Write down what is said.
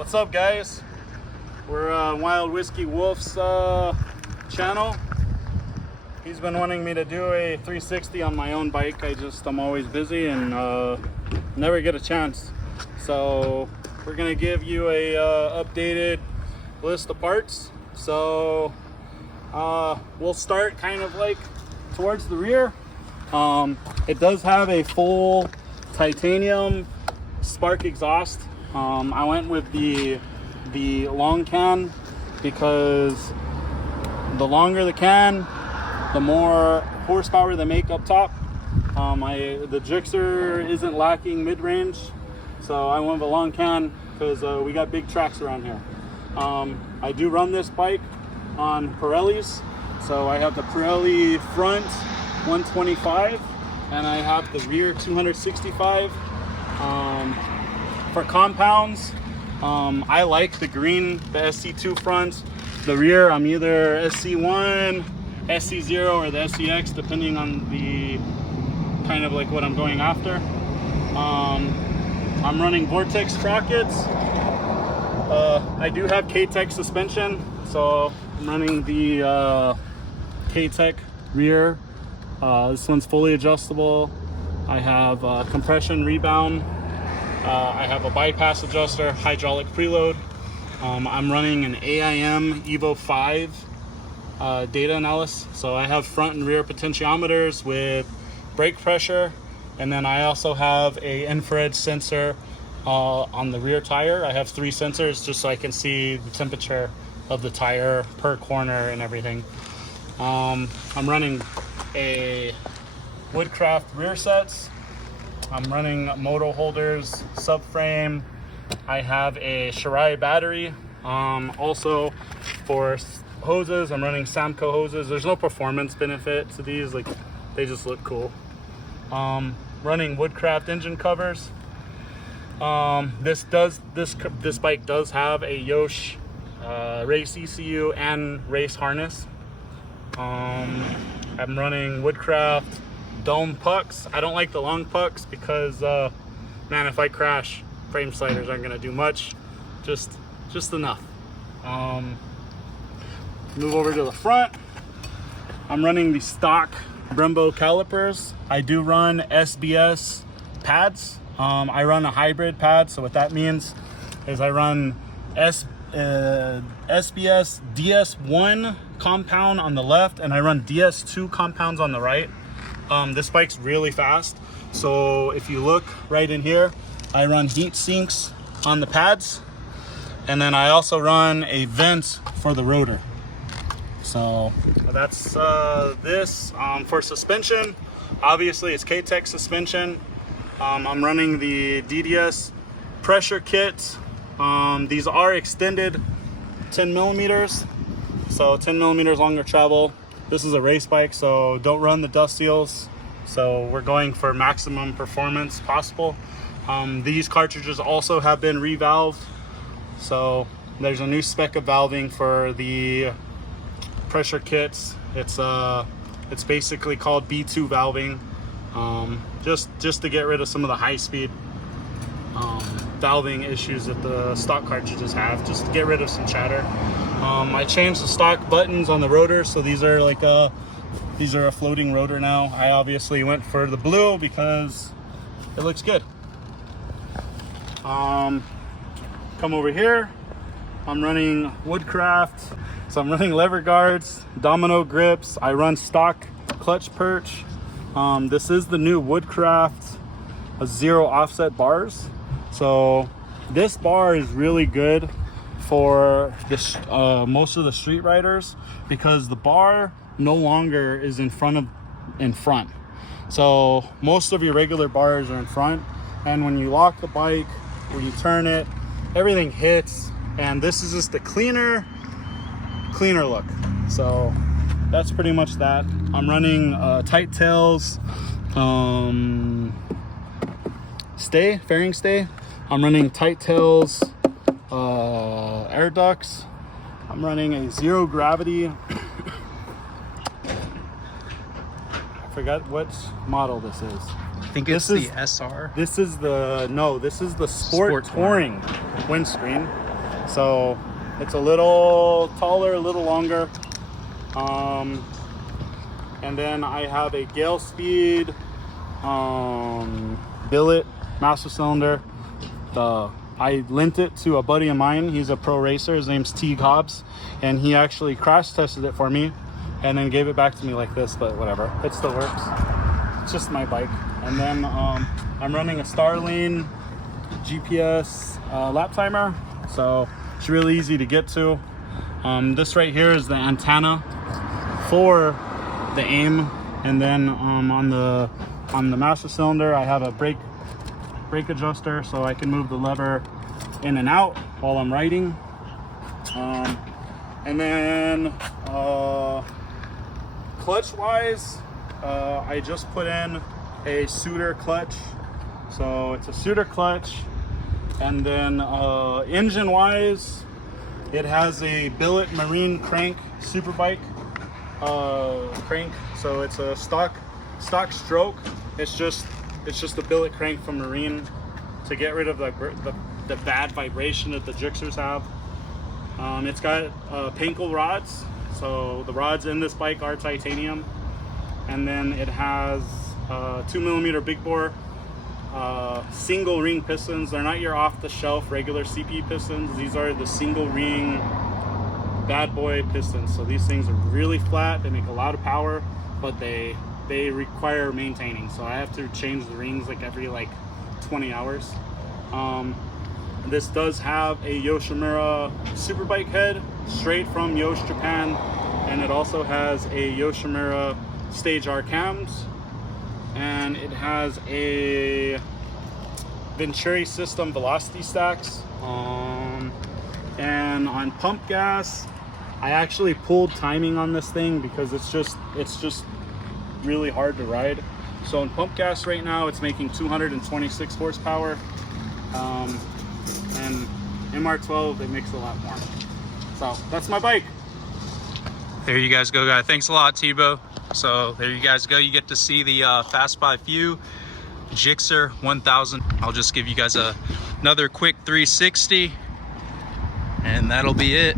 What's up, guys? We're Wild Whiskey Wolf's channel. He's been wanting me to do a 360 on my own bike. I'm always busy and never get a chance. So we're gonna give you a updated list of parts. So we'll start kind of like towards the rear. It does have a full titanium spark exhaust. I went with the long can because the longer the can, the more horsepower they make up top. The Gixxer isn't lacking mid-range, so I went with a long can because we got big tracks around here. I do run this bike on Pirellis, so I have the Pirelli front 125 and I have the rear 265. For compounds, I like the green, the SC2 front. The rear, I'm either SC1, SC0, or the SCX, depending on the kind of like what I'm going after. I'm running Vortex sprockets. I do have K-Tech suspension, so I'm running the K-Tech rear. This one's fully adjustable. I have compression rebound. I have a bypass adjuster, hydraulic preload. I'm running an AIM Evo 5 data analysis. So I have front and rear potentiometers with brake pressure. And then I also have a infrared sensor on the rear tire. I have 3 sensors just so I can see the temperature of the tire per corner and everything. I'm running a Woodcraft rear sets. I'm running motor holders, subframe. I have a Shirai battery. Also for hoses, I'm running Samco hoses. There's no performance benefit to these, like they just look cool. Running Woodcraft engine covers. This bike does have a Yosh race ECU and race harness. I'm running Woodcraft dome pucks. I don't like the long pucks because man, if I crash, frame sliders aren't gonna do much, just enough. Move over to the front. I'm running the stock Brembo calipers. I do run SBS pads. I run a hybrid pad, so what that means is I run SBS DS1 compound on the left and I run DS2 compounds on the right. This bike's really fast, so if you look right in here, I run heat sinks on the pads, and then I also run a vent for the rotor. So that's this. For suspension, obviously it's K-Tech suspension. I'm running the DDS pressure kit. These are extended 10 millimeters, so 10 millimeters longer travel. This is a race bike, so don't run the dust seals. So we're going for maximum performance possible. These cartridges also have been revalved. So there's a new spec of valving for the pressure kits. It's basically called B2 valving, just to get rid of some of the high speed valving issues that the stock cartridges have, just to get rid of some chatter. I changed the stock buttons on the rotor, so these are like a floating rotor now. I obviously went for the blue because it looks good. Come over here. I'm running Woodcraft, so I'm running lever guards, domino grips. I run stock clutch perch. This is the new Woodcraft 0 offset bars. So this bar is really good for this most of the street riders because the bar no longer is in front. So most of your regular bars are in front, and when you lock the bike, when you turn it, everything hits, and this is just a cleaner look. So that's pretty much that. I'm running tight tails, fairing stay. I'm running tight tails, air ducts. I'm running a zero gravity. I forgot what model this is. I think it's the SR. This is the Sport Touring windscreen. So it's a little taller, a little longer. And then I have a Gale Speed billet master cylinder. I lent it to a buddy of mine. He's a pro racer. His name's Teague Hobbs, and he actually crash tested it for me and then gave it back to me like this, but whatever, it still works. It's just my bike. And then I'm running a Starlane GPS lap timer, so it's really easy to get to. This right here is the antenna for the aim, and then on the master cylinder I have a brake adjuster, so I can move the lever in and out while I'm riding. And then clutch wise, I just put in a Suter clutch, so it's a Suter clutch. And then engine wise, it has a billet marine crank superbike crank, so it's a stock stroke. It's just a billet crank from marine to get rid of the bad vibration that the Gixxers have. It's got Pankel rods, so the rods in this bike are titanium. And then it has 2mm big bore single ring pistons. They're not your off-the-shelf regular CP pistons. These are the single ring bad boy pistons. So these things are really flat. They make a lot of power, but they require maintaining. So I have to change the rings like every 20 hours. This does have a Yoshimura superbike head straight from Yosh Japan, and it also has a Yoshimura Stage R cams, and it has a Venturi system velocity stacks. And on pump gas, I actually pulled timing on this thing because it's just really hard to ride. So in pump gas right now, it's making 226 horsepower. And MR12, it makes a lot more. So that's my bike. There you guys go, guys. Thanks a lot, Tebow. So there you guys go. You get to see the FastByFew Gixxer 1000. I'll just give you guys another quick 360, and that'll be it.